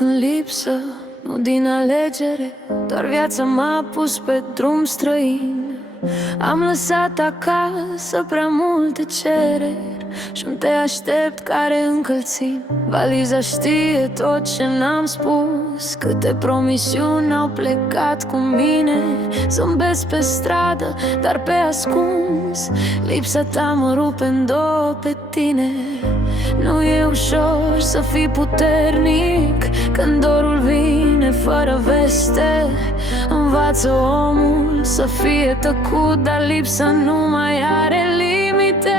trăiesc în lipsă, nu din alegere, doar viața m-a pus pe drum străin. Am lăsat acasă prea multe cereri și-un te aștept care încălțim. Valiza știe tot ce n-am spus, câte promisiuni au plecat cu mine. Zâmbesc pe stradă, dar pe ascuns, lipsa ta mă rupe în două pe tine. Nu e ușor să fii puternic când dorul vine fără veste. Învață omul să fie tăcut, dar lipsa nu mai are limite.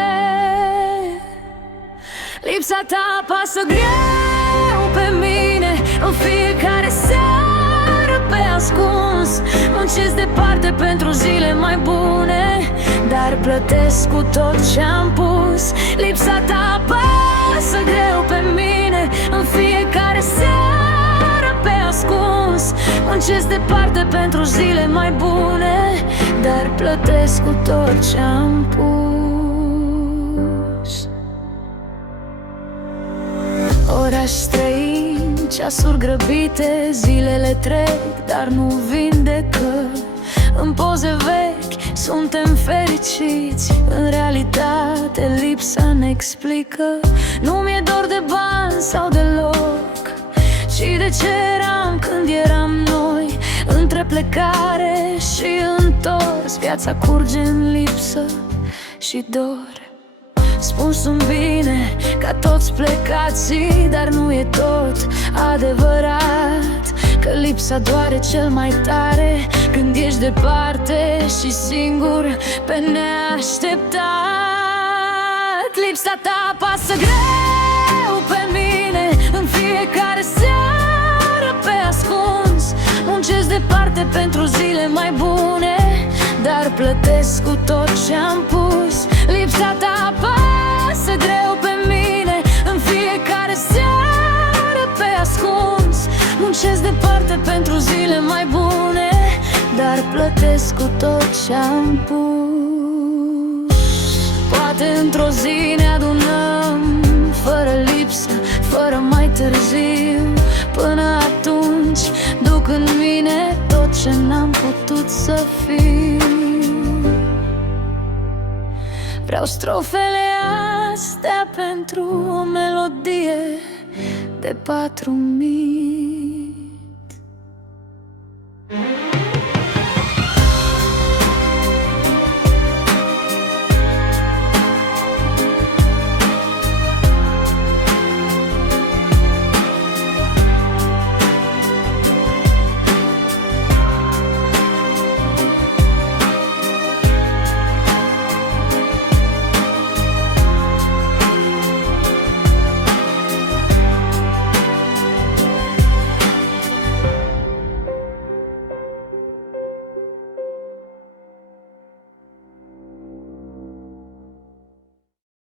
Lipsa ta apasă greu pe mine în fiecare seară pe ascuns. Muncesc departe pentru zile mai bune, dar plătesc cu tot ce-am pus. Lipsa ta apasă greu pe mine în fiecare seară pe ascuns. Muncesc departe pentru zile mai bune, dar plătesc cu tot ce-am pus. Oraș străin, ceasuri grăbite, zilele trec, dar nu vindecă. În poze vechi suntem fericiți, în realitate lipsa ne explică. Nu mi-e dor de bani sau de loc, ci de ce eram când eram noi. Între plecare și întors, viața curge în lipsă și dor. Spun sunt bine ca toți plecații, dar nu e tot adevărat, că lipsa doare cel mai tare când ești departe și singur pe neașteptat. Lipsa ta apasă greu pe mine în fiecare seară pe ascuns. Muncesc departe pentru zile mai bune, dar plătesc cu tot ce-am pus. Lipsa ta apasă greu pe mine în fiecare seară pe ascuns. Muncesc departe pentru zile mai bune, dar plătesc cu tot ce-am pus. Poate într-o zi ne adunăm, fără lipsă, fără mai târziu. Până atunci duc în mine tot ce n-am putut să fiu. Vreau strofele astea pentru o melodie de 4000.